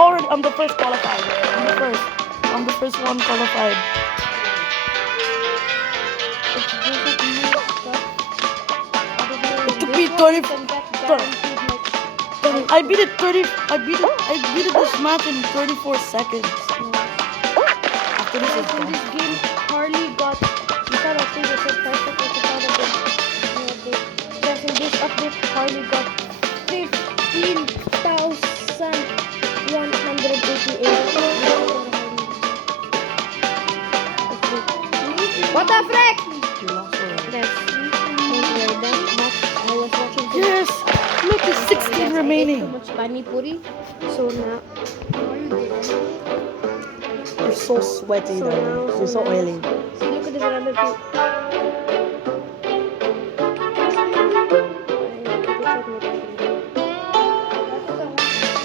I'm the first qualified. I'm the first one qualified. It took me 30. I beat it this match in 34 seconds. After this is In done. this game, Harley got. Instead of saying it's perfect, it's kind of good. Yes, in this update, Harley got 15,188. What the frick? You lost already. Yes. I was watching. Yes! Look, there's 16 Yes, I ate too remaining. much pani puri, so now. You're so sweaty, So though. now- You're so oily. See, look at this another two.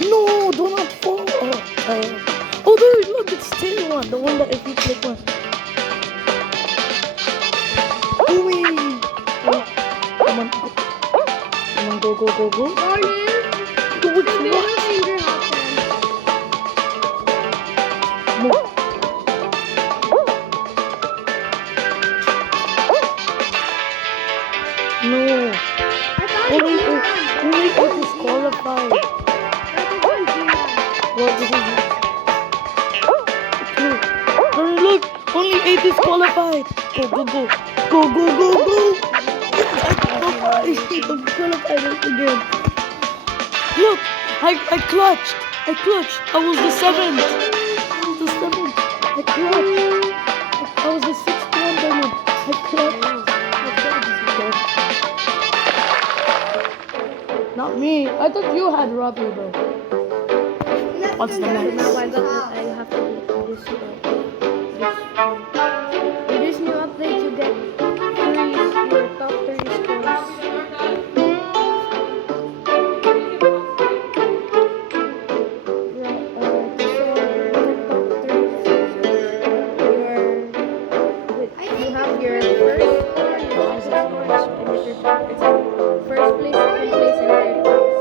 No, do not fall. Oh, dude, look, it's still one. The one that if you click one. Ooh. Come on. Come on, go, go, go, go. Go, which one? No. No. Only it is qualified. Well, this is look, only 8 is qualified. Go, go, go. Go, go, go, go. I'm qualified again. Look, I clutched. I was the 7th. I clutched. I was the 6th one, Diamond. I clutched. Not me. I thought you had Robbie, bro. What's the next? Now I have to do this one. In this new update, you get your top 30 scores. You have your first place, second place, and third place.